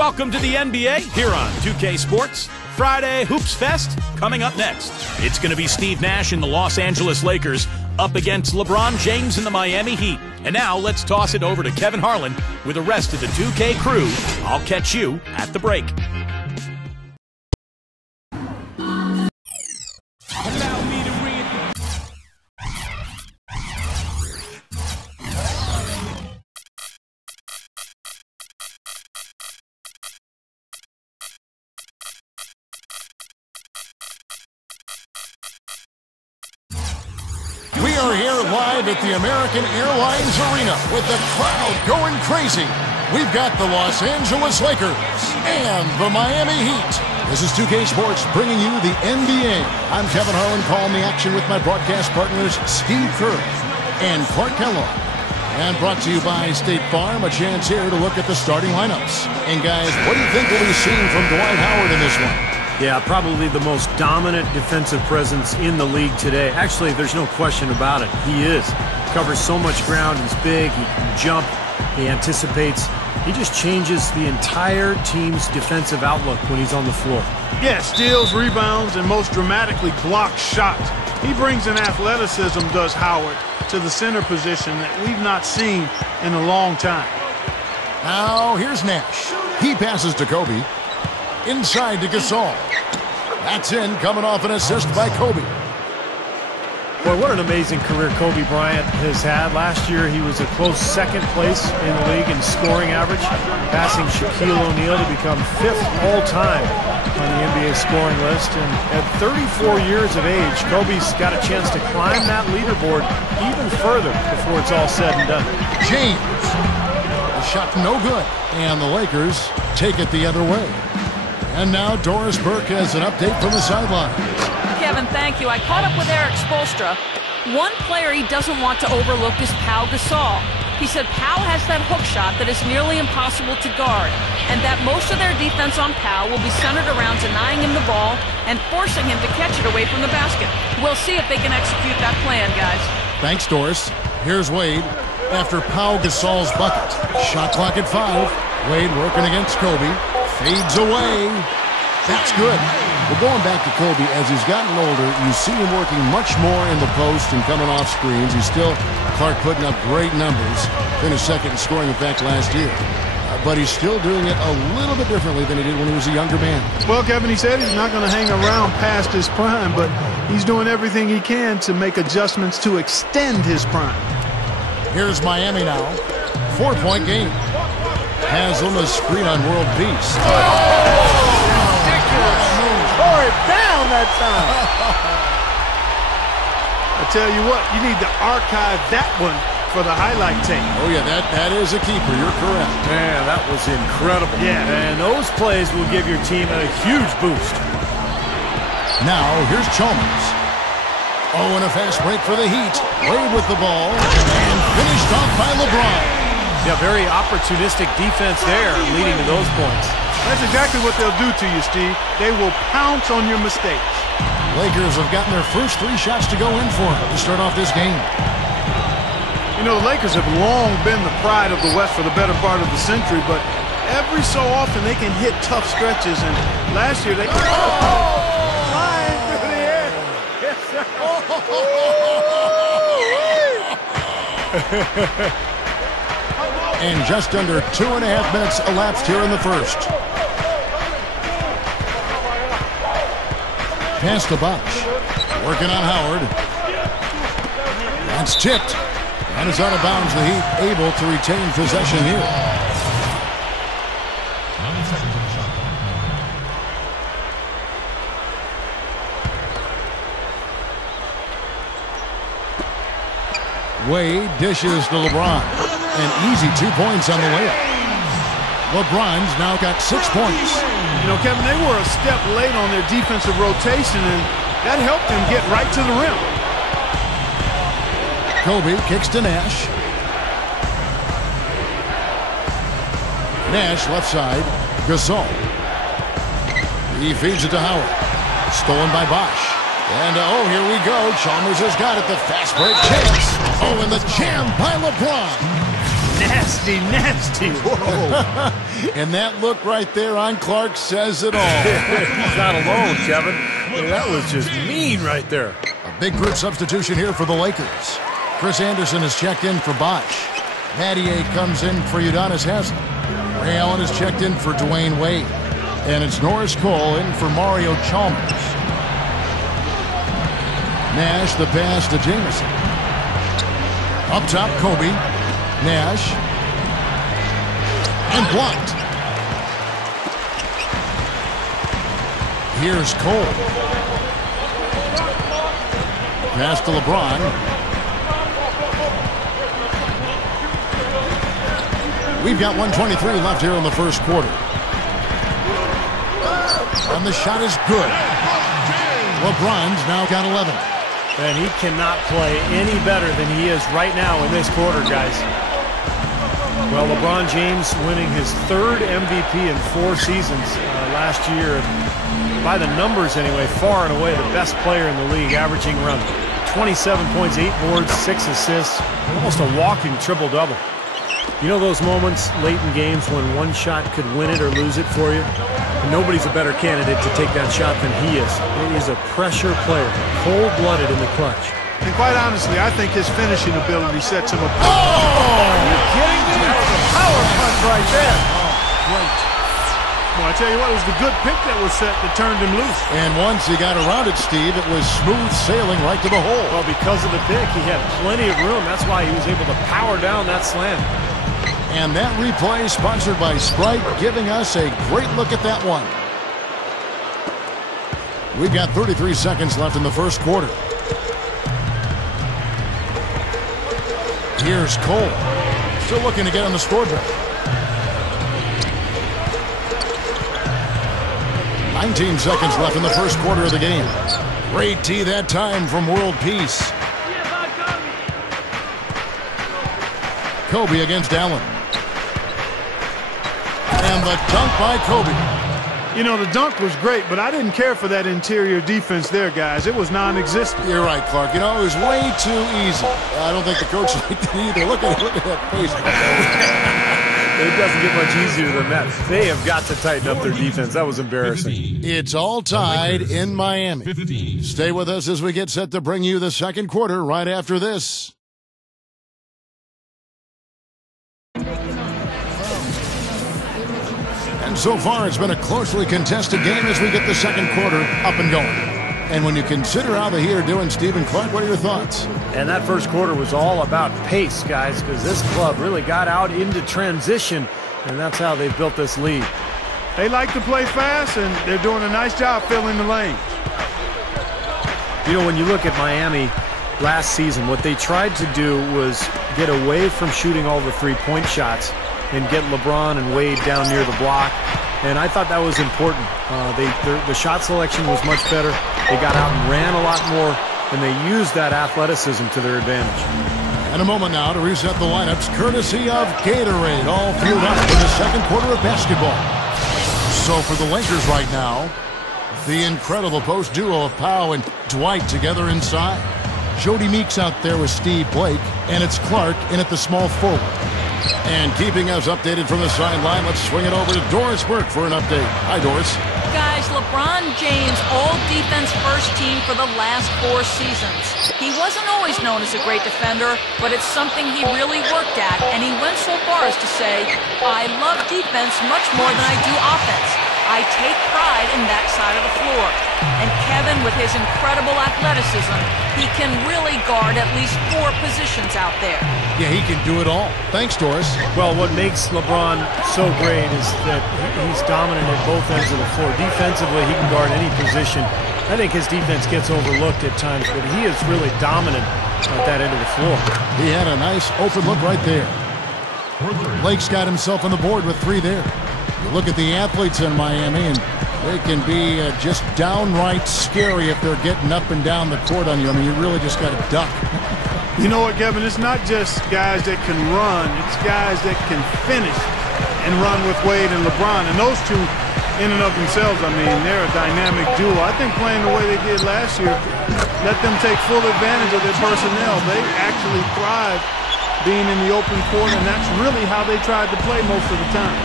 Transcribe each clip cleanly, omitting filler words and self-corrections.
Welcome to the NBA here on 2K Sports. Friday Hoops Fest coming up next. It's going to be Steve Nash and the Los Angeles Lakers up against LeBron James and the Miami Heat. And now let's toss it over to Kevin Harlan with the rest of the 2K crew. I'll catch you at the break. We are here live at the American Airlines Arena with the crowd going crazy. We've got the Los Angeles Lakers and the Miami Heat. This is 2K Sports bringing you the NBA. I'm Kevin Harlan calling the action with my broadcast partners Steve Kerr and Clark Kellogg. And brought to you by State Farm, a chance here to look at the starting lineups. And guys, what do you think we'll be seeing from Dwight Howard in this one? Yeah, probably the most dominant defensive presence in the league today. Actually, there's no question about it. He is. Covers so much ground. He's big. He can jump. He anticipates. He just changes the entire team's defensive outlook when he's on the floor. Yeah, steals, rebounds, and most dramatically blocks shots. He brings an athleticism, does Howard, to the center position that we've not seen in a long time. Now, here's Nash. He passes to Kobe. Inside to Gasol. That's in, coming off an assist by Kobe. Boy, what an amazing career Kobe Bryant has had. Last year, he was a close second place in the league in scoring average, passing Shaquille O'Neal to become 5th all-time on the NBA scoring list. And at 34 years of age, Kobe's got a chance to climb that leaderboard even further before it's all said and done. James. The shot no good. And the Lakers take it the other way. And now Doris Burke has an update from the sideline. Kevin, thank you. I caught up with Eric Spoelstra. One player he doesn't want to overlook is Pau Gasol. He said Pau has that hook shot that is nearly impossible to guard, and that most of their defense on Pau will be centered around denying him the ball and forcing him to catch it away from the basket. We'll see if they can execute that plan, guys. Thanks, Doris. Here's Wade after Pau Gasol's bucket. Shot clock at 5. Wade working against Kobe. Fades away. That's good. Well, going back to Kobe, as he's gotten older, you see him working much more in the post and coming off screens. He's still, Clark, putting up great numbers. Finished second in scoring, in fact, last year. But he's still doing it a little bit differently than he did when he was a younger man. Well, Kevin, he said he's not going to hang around past his prime, but he's doing everything he can to make adjustments to extend his prime. Here's Miami now. 4-point game. Haslam a screen on World Peace. Ridiculous. Tore it down that time. I tell you what, you need to archive that one for the highlight tape. Oh, yeah, that is a keeper. You're correct. Man, that was incredible. Yeah. And those plays will give your team a huge boost. Now, here's Chalmers. Oh, and a fast break for the Heat. Wade with the ball. And finished off by LeBron. Yeah, very opportunistic defense there, leading to those points. That's exactly what they'll do to you, Steve. They will pounce on your mistakes. Lakers have gotten their first 3 shots to go in for them to start off this game. You know, the Lakers have long been the pride of the West for the better part of the century, but every so often they can hit tough stretches, and last year they... Flying through the air. Yes, sir. And just under 2.5 minutes elapsed here in the first. Pass to Bosh. Working on Howard. That's tipped. And it's out of bounds. The Heat able to retain possession here. Wade dishes to LeBron. An easy 2 points on the layup. LeBron's now got 6 points. You know, Kevin, they were a step late on their defensive rotation, and that helped them get right to the rim. Kobe kicks to Nash. Nash left side. Gasol. He feeds it to Howard. Stolen by Bosh. And, oh, here we go. Chalmers has got it. The fast break chance. Oh, and the jam by LeBron. Nasty, nasty. Whoa. And that look right there on Clark says it all. He's not alone, Kevin. Hey, that was just mean right there. A big group substitution here for the Lakers. Chris Anderson is checked in for Bosh. Mattier comes in for Udonis Haslem. Ray Allen is checked in for Dwayne Wade. And it's Norris Cole in for Mario Chalmers. Nash the pass to Jameson. Up top, Kobe. Nash. And blocked. Here's Cole. Pass to LeBron. We've got 1:23 left here in the first quarter. And the shot is good. LeBron's now got 11. And he cannot play any better than he is right now in this quarter, guys. Well, LeBron James winning his third MVP in 4 seasons last year. By the numbers anyway, far and away the best player in the league, averaging around 27 points, 8 boards, 6 assists, almost a walking triple-double. You know those moments late in games when one shot could win it or lose it for you? Nobody's a better candidate to take that shot than he is. He is a pressure player, cold-blooded in the clutch. And quite honestly, I think his finishing ability sets him apart. Oh! Are you kidding me? That was a power punch right there. Great. Well, I tell you what, it was the good pick that was set that turned him loose. And once he got around it, Steve, it was smooth sailing right to the hole. Well, because of the pick, he had plenty of room. That's why he was able to power down that slam. And that replay sponsored by Sprite, giving us a great look at that one. We've got 33 seconds left in the first quarter. Here's Cole. Still looking to get on the scoreboard. 19 seconds left in the first quarter of the game. Great tee that time from World Peace. Kobe against Allen. And the dunk by Kobe. You know, the dunk was great, but I didn't care for that interior defense there, guys. It was non-existent. You're right, Clark. You know, it was way too easy. I don't think the coach liked it either. Look at that face. It doesn't get much easier than that. They have got to tighten up their defense. That was embarrassing. It's all tied in Miami. Stay with us as we get set to bring you the second quarter right after this. And so far, it's been a closely contested game as we get the second quarter up and going. And when you consider how the Heat are doing, Stephen Clark, what are your thoughts? And that first quarter was all about pace, guys, because this club really got out into transition, and that's how they built this lead. They like to play fast, and they're doing a nice job filling the lane. You know, when you look at Miami last season, what they tried to do was get away from shooting all the three-point shots and get LeBron and Wade down near the block. And I thought that was important. The shot selection was much better. They got out and ran a lot more, and they used that athleticism to their advantage. And a moment now to reset the lineups, courtesy of Gatorade, all fueled up in the second quarter of basketball. So for the Lakers right now, the incredible post duo of Pau and Dwight together inside. Jody Meeks out there with Steve Blake, and it's Clark in at the small forward. And keeping us updated from the sideline, let's swing it over to Doris Burke for an update. Hi, Doris. Guys, LeBron James, all-defense first team for the last 4 seasons. He wasn't always known as a great defender, but it's something he really worked at, and he went so far as to say, I love defense much more than I do offense. I take pride in that side of the floor. And Kevin, with his incredible athleticism, he can really guard at least 4 positions out there. Yeah, he can do it all. Thanks, Doris. Well, what makes LeBron so great is that he's dominant at both ends of the floor. Defensively, he can guard any position. I think his defense gets overlooked at times, but he is really dominant at that end of the floor. He had a nice open look right there. Blake's got himself on the board with 3 there. You look at the athletes in Miami, and they can be just downright scary if they're getting up and down the court on you. I mean, you really just got to duck. You know what, Kevin? It's not just guys that can run. It's guys that can finish and run with Wade and LeBron. And those two, in and of themselves, I mean, they're a dynamic duo. I think playing the way they did last year, let them take full advantage of their personnel. They actually thrive being in the open court, and that's really how they tried to play most of the time.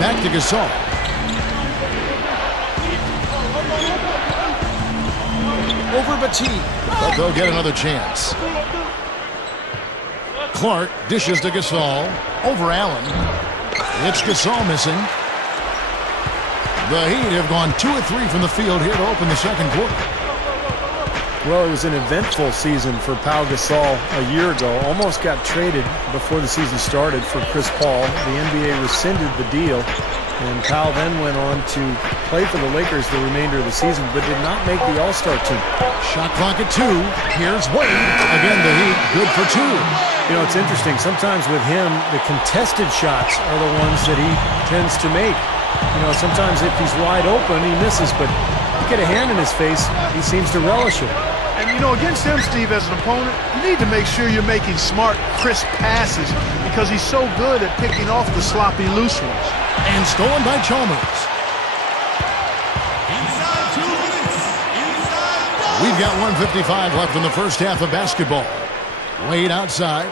Back to Gasol. Over Batum, but they'll get another chance. Clark dishes to Gasol. Over Allen. It's Gasol missing. The Heat have gone 2 of 3 from the field here to open the second quarter. Well, it was an eventful season for Pau Gasol a year ago. Almost got traded before the season started for Chris Paul. The NBA rescinded the deal, and Pau then went on to play for the Lakers the remainder of the season, but did not make the All-Star team. Shot clock at 2. Here's Wade. Again, the Heat good for 2. You know, it's interesting. Sometimes with him, the contested shots are the ones that he tends to make. You know, sometimes if he's wide open, he misses, but you get a hand in his face, he seems to relish it. And, you know, against him, Steve, as an opponent, you need to make sure you're making smart, crisp passes because he's so good at picking off the sloppy, loose ones. And stolen by Chalmers. We've got 1:55 left in the first half of basketball. Wade outside.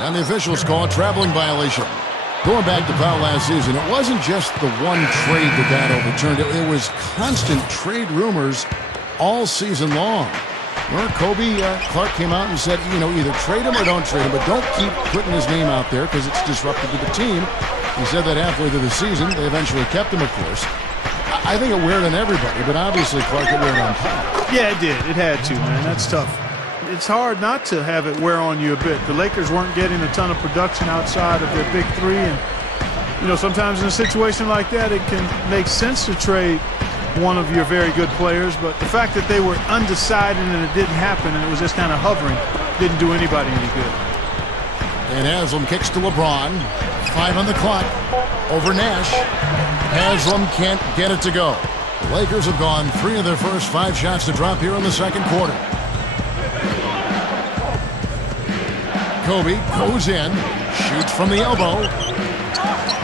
And the officials call a traveling violation. Going back to Pau last season, it wasn't just the one trade that got overturned. It was constant trade rumors all season long. Remember, Kobe Clark came out and said, you know, either trade him or don't trade him, but don't keep putting his name out there because it's disruptive to the team. He said that halfway through the season. They eventually kept him, of course. I think it weared on everybody, but obviously Clark it weared on Pau. Yeah, it did. It had to, man. That's tough. It's hard not to have it wear on you a bit. The Lakers weren't getting a ton of production outside of their big three, and you know, sometimes in a situation like that, it can make sense to trade one of your very good players, but the fact that they were undecided and it didn't happen and it was just kind of hovering didn't do anybody any good. And Haslam kicks to LeBron. 5 on the clock. Over Nash. Haslam can't get it to go. The Lakers have gone 3 of their first 5 shots to drop here in the second quarter. Kobe goes in, shoots from the elbow.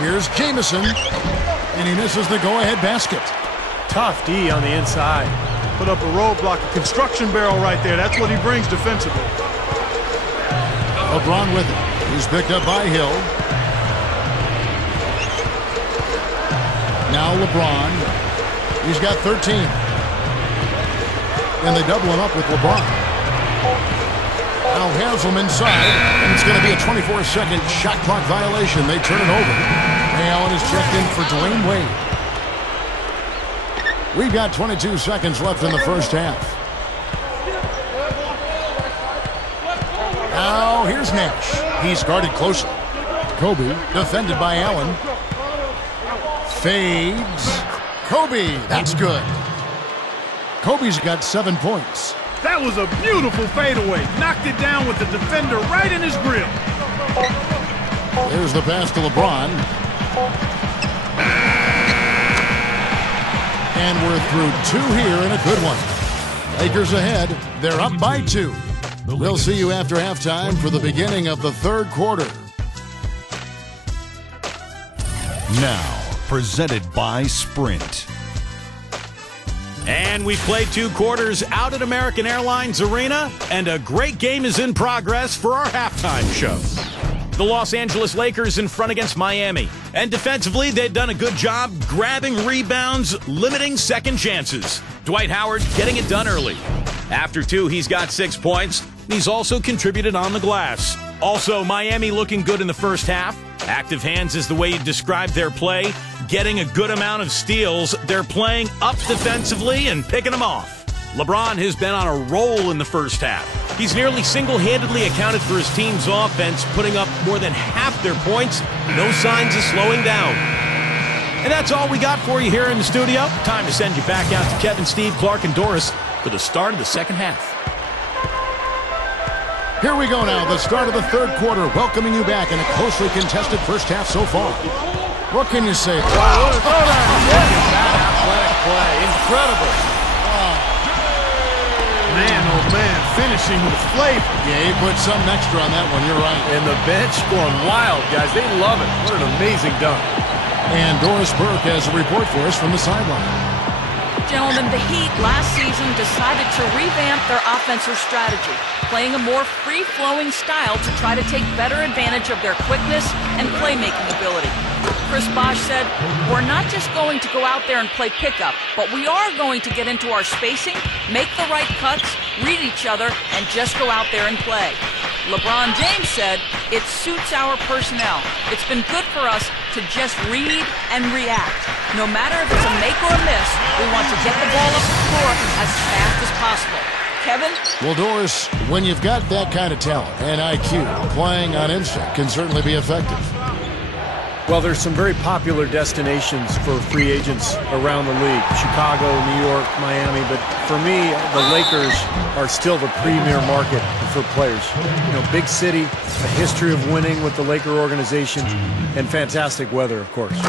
Here's Jamison, and he misses the go-ahead basket. Tough D on the inside. Put up a roadblock, a construction barrel right there. That's what he brings defensively. LeBron with it. He's picked up by Hill. Now LeBron. He's got 13. And they double him up with LeBron. Now Haslam inside, and it's going to be a 24-second shot clock violation. They turn it over. Ray Allen is checked in for Dwayne Wade. We've got 22 seconds left in the first half. Now here's Nash. He's guarded closely. Kobe defended by Allen. Fades. Kobe, that's good. Kobe's got 7 points. That was a beautiful fadeaway. Knocked it down with the defender right in his grill. There's the pass to LeBron. And we're through 2 here and a good one. Lakers ahead. They're up by 2. We'll see you after halftime for the beginning of the third quarter. Now, presented by Sprint. And we've played 2 quarters out at American Airlines Arena, and a great game is in progress for our halftime show. The Los Angeles Lakers in front against Miami. And defensively, they've done a good job grabbing rebounds, limiting second chances. Dwight Howard getting it done early. After 2, he's got 6 points. He's also contributed on the glass. Also, Miami looking good in the first half. Active hands is the way you describe their play. Getting a good amount of steals. They're playing up defensively and picking them off. LeBron has been on a roll in the first half. He's nearly single-handedly accounted for his team's offense, putting up more than half their points. No signs of slowing down. And that's all we got for you here in the studio. Time to send you back out to Kevin, Steve, Clark, and Doris for the start of the second half. Here we go now, the start of the third quarter, welcoming you back in a closely contested first half so far. What can you say? Wow, look at that athletic play. Incredible. Man, oh man, finishing with flavor. Yeah, he put something extra on that one, you're right. And the bench going wild, guys. They love it. What an amazing dunk. And Doris Burke has a report for us from the sideline. Gentlemen, the Heat last season decided to revamp their offensive strategy, playing a more free-flowing style to try to take better advantage of their quickness and playmaking ability. Chris Bosh said, "We're not just going to go out there and play pickup, but we are going to get into our spacing, make the right cuts, read each other, and just go out there and play." LeBron James said, "It suits our personnel. It's been good for us to just read and react. No matter if it's a make or a miss, we want to get the ball up the floor as fast as possible." Kevin? Well, Doris, when you've got that kind of talent and IQ, playing on instinct can certainly be effective. Well, there's some very popular destinations for free agents around the league. Chicago, New York, Miami. But for me, the Lakers are still the premier market for players. You know, big city, a history of winning with the Laker organization, and fantastic weather, of course.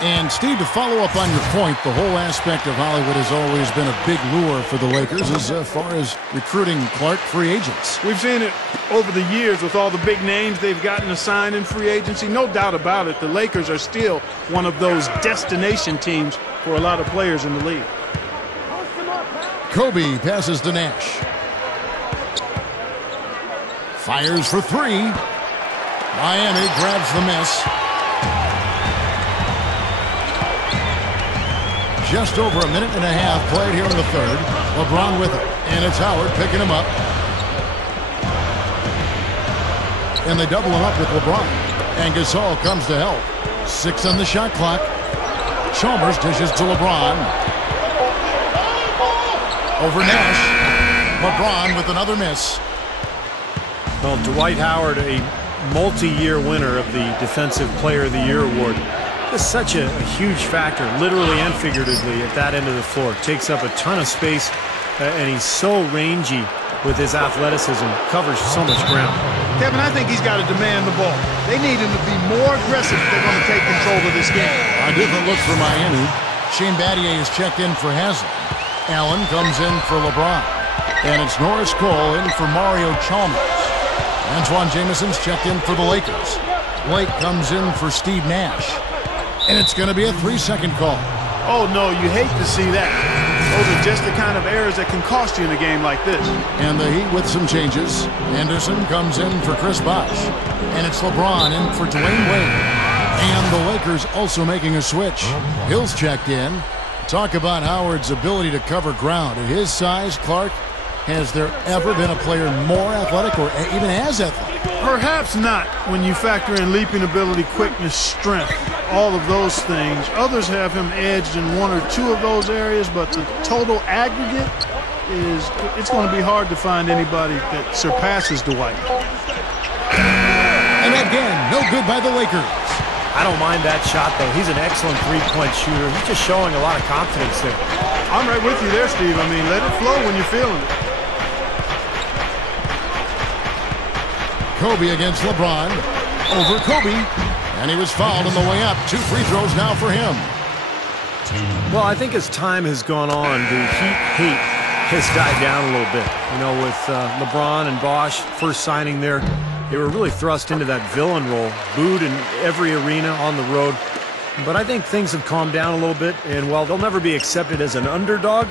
And, Steve, to follow up on your point, the whole aspect of Hollywood has always been a big lure for the Lakers as far as recruiting Clark free agents. We've seen it over the years with all the big names they've gotten assigned in free agency. No doubt about it, the Lakers are still one of those destination teams for a lot of players in the league. Kobe passes to Nash. Fires for three. Miami grabs the miss. Just over a minute and a half played here in the third. LeBron with it. And it's Howard picking him up. And they double him up with LeBron. And Gasol comes to help. 6 on the shot clock. Chalmers dishes to LeBron. Over Nash. LeBron with another miss. Well, Dwight Howard, a multi-year winner of the Defensive Player of the Year award. It's such a huge factor, literally and figuratively, at that end of the floor. Takes up a ton of space, and he's so rangy with his athleticism. Covers so much ground. Kevin, I think he's got to demand the ball. They need him to be more aggressive if they're going to take control of this game. A different look for Miami. Shane Battier is checked in for Haslam. Allen comes in for LeBron. And it's Norris Cole in for Mario Chalmers. Antoine Jameson's checked in for the Lakers. Blake comes in for Steve Nash. And it's going to be a 3-second call. Oh, no, you hate to see that. Those are just the kind of errors that can cost you in a game like this. And the Heat with some changes. Anderson comes in for Chris Bosh. And it's LeBron in for Dwayne Wade. And the Lakers also making a switch. Hill's checked in. Talk about Howard's ability to cover ground. At his size, Clark, has there ever been a player more athletic or even as athletic? Perhaps not when you factor in leaping ability, quickness, strength, all of those things. Others have him edged in 1 or 2 of those areas, but the total aggregate it's going to be hard to find anybody that surpasses Dwight. And again, no good by the Lakers. I don't mind that shot, though. He's an excellent three-point shooter. He's just showing a lot of confidence there. I'm right with you there, Steve. I mean, let it flow when you're feeling it. Kobe against LeBron. Over Kobe. And he was fouled on the way up. 2 free throws now for him. Well, I think as time has gone on, the Heat hate has died down a little bit. You know, with LeBron and Bosh first signing there, they were really thrust into that villain role, booed in every arena on the road. But I think things have calmed down a little bit, and while they'll never be accepted as an underdog,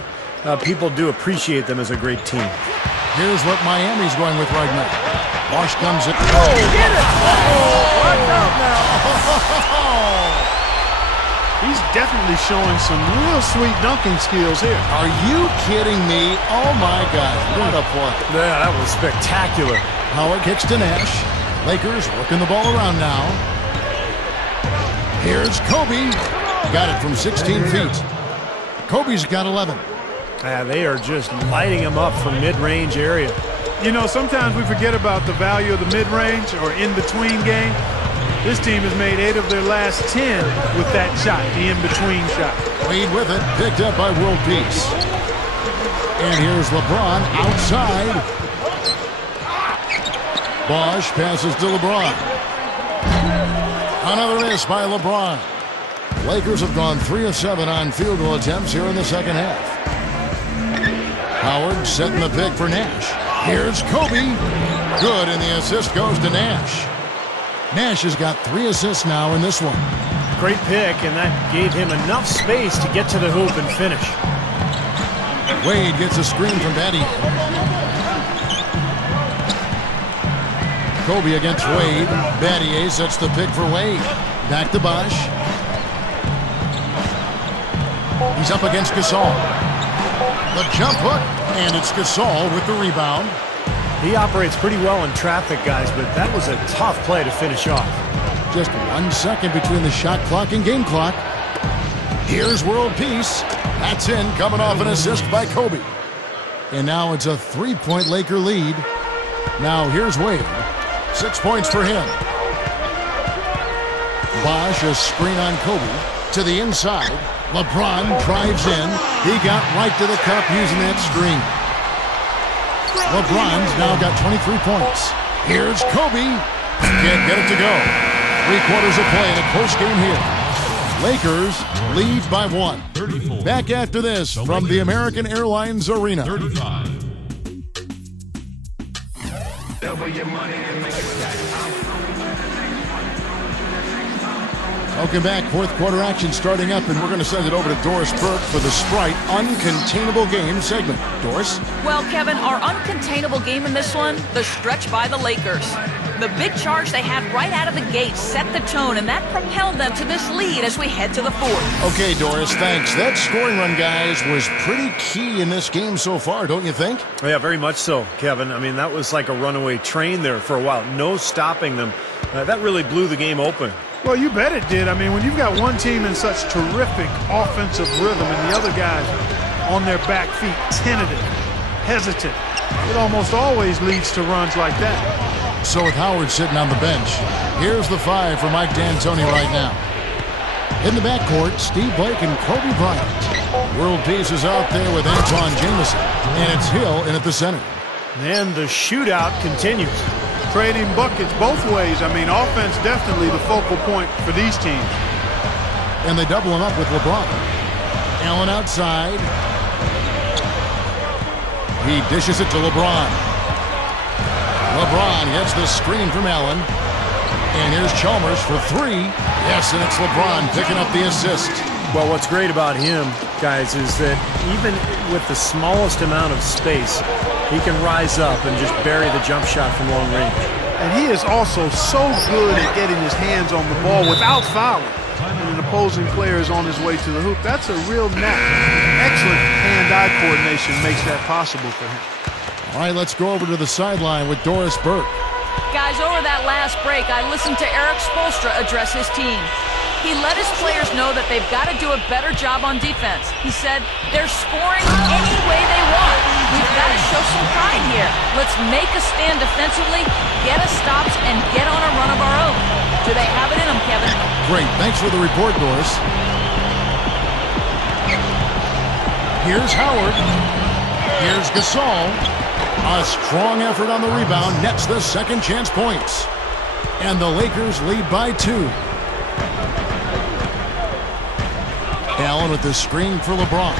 people do appreciate them as a great team. Here's what Miami's going with right now. Bosh comes in. Oh, get it! Oh, watch out now! He's definitely showing some real sweet dunking skills here. Are you kidding me? Oh, my God. What a play. Yeah, that was spectacular. Howard kicks to Nash. Lakers working the ball around now. Here's Kobe. Got it from 16 feet. Kobe's got 11. They are just lighting him up from mid-range area. You know, sometimes we forget about the value of the mid-range or in-between game. This team has made 8 of their last 10 with that shot, the in-between shot. Wade with it, picked up by World Peace. And here's LeBron outside. Bosh passes to LeBron. Another miss by LeBron. Lakers have gone 3 of 7 on field goal attempts here in the second half. Howard setting the pick for Nash. Here's Kobe. Good, and the assist goes to Nash. Nash has got 3 assists now in this one. Great pick, and that gave him enough space to get to the hoop and finish. Wade gets a screen from Battier. Kobe against Wade. Battier sets the pick for Wade. Back to Bosh. He's up against Gasol. The jump hook, and it's Gasol with the rebound. He operates pretty well in traffic, guys, but that was a tough play to finish off. Just 1 second between the shot clock and game clock. Here's world peace. That's in, coming off an assist by Kobe. And now it's a 3-point Laker lead. Now here's Wade. 6 points for him. Bosh, a screen on Kobe. To the inside. LeBron drives in. He got right to the cup using that screen. LeBron's now got 23 points. Here's Kobe. Can't get it to go. 3 quarters of play in a close game here. Lakers lead by 1. 34. Back after this from the American Airlines Arena. 35. Welcome back. Fourth quarter action starting up, and we're going to send it over to Doris Burke for the Sprite Uncontainable Game segment. Doris? Well, Kevin, our uncontainable game in this one, the stretch by the Lakers. The big charge they had right out of the gate set the tone, and that propelled them to this lead as we head to the fourth. Okay, Doris, thanks. That scoring run, guys, was pretty key in this game so far, don't you think? Yeah, very much so, Kevin. I mean, that was like a runaway train there for a while. No stopping them. That really blew the game open. Well, you bet it did. I mean, when you've got one team in such terrific offensive rhythm and the other guys on their back feet, tentative, hesitant, it almost always leads to runs like that. So with Howard sitting on the bench, here's the 5 for Mike D'Antoni right now. In the backcourt, Steve Blake and Kobe Bryant. World Peace is out there with Antawn Jamison, and it's Hill in at the center. And the shootout continues. Trading buckets both ways. I mean, offense definitely the focal point for these teams. And they double him up with LeBron. Allen outside. He dishes it to LeBron. LeBron gets the screen from Allen. And here's Chalmers for 3. Yes, and it's LeBron picking up the assist. Well, what's great about him, guys, is that even with the smallest amount of space, he can rise up and just bury the jump shot from long range. And he is also so good at getting his hands on the ball without fouling. When an opposing player is on his way to the hoop, that's a real knack. Excellent hand-eye coordination makes that possible for him. All right, let's go over to the sideline with Doris Burke. Guys, over that last break, I listened to Erik Spoelstra address his team. He let his players know that they've got to do a better job on defense. He said, they're scoring any way they want. We've got to show some pride here. Let's make a stand defensively, get us stops, and get on a run of our own. Do they have it in them, Kevin? Great. Thanks for the report, Doris. Here's Howard. Here's Gasol. A strong effort on the rebound nets the second chance points. And the Lakers lead by 2. Allen with the screen for LeBron.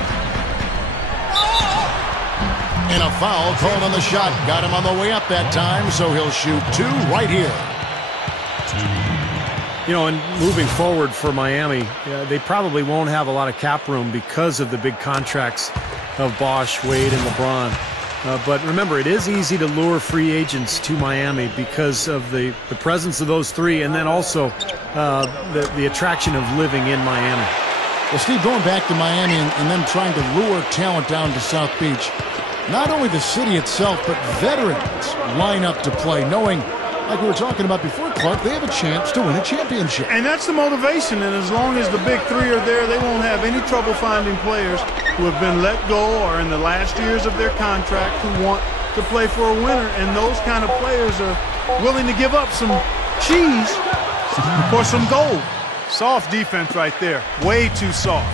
And a foul called on the shot. Got him on the way up that time, so he'll shoot 2 right here. You know, and moving forward for Miami, they probably won't have a lot of cap room because of the big contracts of Bosh, Wade, and LeBron. But remember, it is easy to lure free agents to Miami because of the presence of those 3, and then also the attraction of living in Miami. Well, Steve, going back to Miami and them trying to lure talent down to South Beach, not only the city itself, but veterans line up to play, knowing, like we were talking about before, Clark, they have a chance to win a championship. And that's the motivation, and as long as the big 3 are there, they won't have any trouble finding players who have been let go or in the last years of their contract who want to play for a winner, and those kind of players are willing to give up some cheese for some gold. Soft defense right there. Way too soft.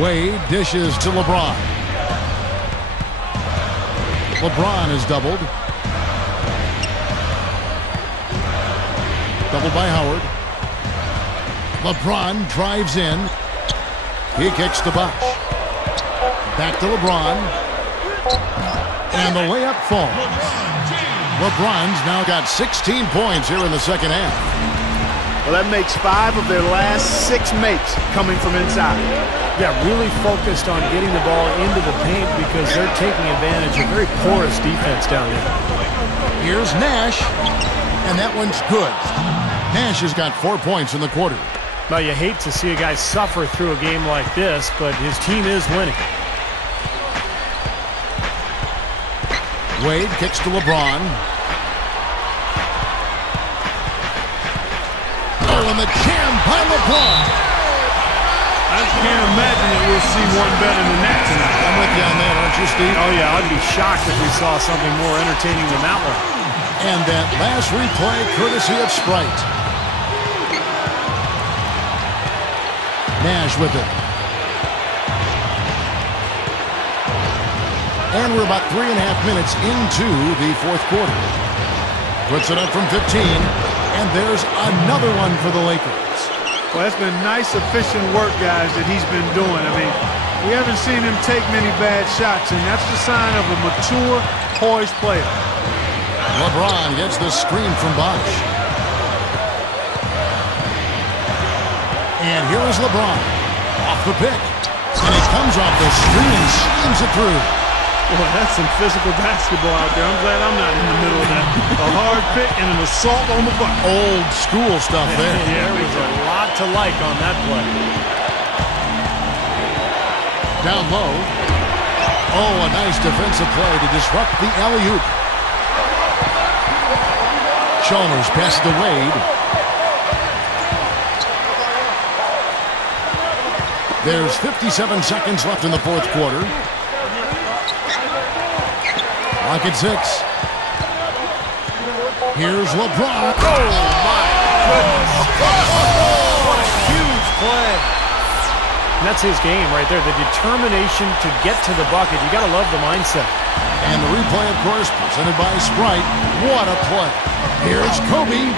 Wade dishes to LeBron. LeBron is doubled. Doubled by Howard. LeBron drives in. He kicks to Bosh. Back to LeBron. And the layup falls. LeBron's now got 16 points here in the second half. Well, that makes 5 of their last 6 makes coming from inside. Yeah, really focused on getting the ball into the paint because they're taking advantage of very porous defense down there. Here's Nash, and that one's good. Nash has got 4 points in the quarter. Now, you hate to see a guy suffer through a game like this, but his team is winning. Wade kicks to LeBron. Oh, and the jam by LeBron. I can't imagine that we'll see one better than that tonight. I'm with you on that, aren't you, Steve? Oh, yeah, I'd be shocked if we saw something more entertaining than that one. And that last replay courtesy of Sprite. Nash with it. And we're about 3.5 minutes into the fourth quarter. Puts it up from 15, and there's another one for the Lakers. Well, that's been nice, efficient work, guys, that he's been doing. I mean, we haven't seen him take many bad shots, and that's the sign of a mature, poised player. LeBron gets the screen from Bosh. And here is LeBron. Off the pick. And he comes off the screen and slams it through. Boy, that's some physical basketball out there. I'm glad I'm not in the middle of that. A hard pick and an assault on the bucket. Old school stuff there. Yeah, there was a lot to like on that play. Down low. Oh, a nice defensive play to disrupt the alley-oop. Chalmers passes to Wade. There's 57 seconds left in the fourth quarter. Lock at 6. Here's LeBron. Oh, my goodness. What a huge play. And that's his game right there, the determination to get to the bucket. You got to love the mindset. And the replay, of course, presented by Sprite. What a play. Here's Kobe.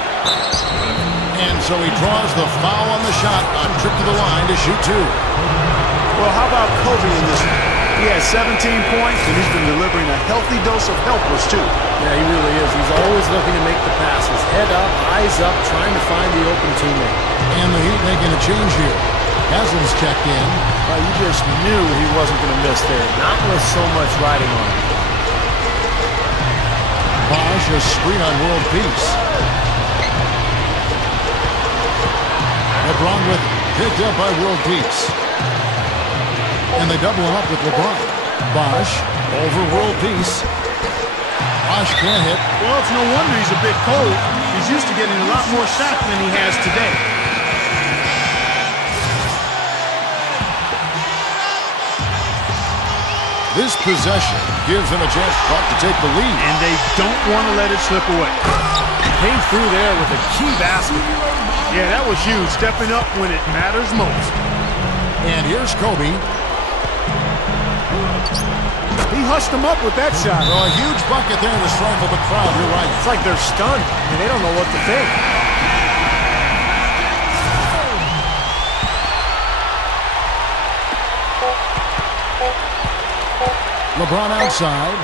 And so he draws the foul on the shot, a trip to the line to shoot 2. Well, how about Kobe in this one? He has 17 points, and he's been delivering a healthy dose of helpers, too. Yeah, he really is. He's always looking to make the passes. Head up, eyes up, trying to find the open teammate. And the Heat making a change here. Haslam's checked in. You just knew he wasn't going to miss there. Not with so much riding on him. Bosh a screen on World Peace. LeBron with it. Picked up by World Peace. And they double him up with LeBron. Bosh over World Peace. Bosh can't hit. Well, it's no wonder he's a bit cold. He's used to getting a lot more shots than he has today. This possession gives them a chance to take the lead. And they don't want to let it slip away. Came through there with a key basket. Yeah, that was huge. Stepping up when it matters most. And here's Kobe. He hushed him up with that shot. Well, a huge bucket there to stifle the crowd. You're right. It's like they're stunned, and they don't know what to think. LeBron outside.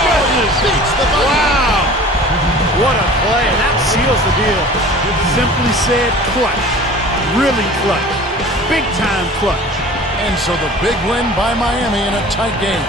Oh, my goodness. Wow. What a play, and that seals the deal. Simply said, clutch. Really clutch. Big-time clutch. And so the big win by Miami in a tight game.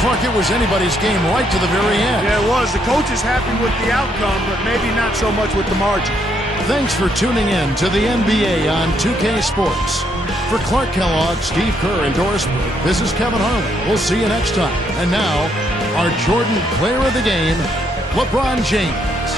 Clark, it was anybody's game right to the very end. Yeah, it was. The coach is happy with the outcome, but maybe not so much with the margin. Thanks for tuning in to the NBA on 2K Sports. For Clark Kellogg, Steve Kerr, and Doris Burke, this is Kevin Harlan. We'll see you next time. And now, our Jordan player of the game, LeBron James.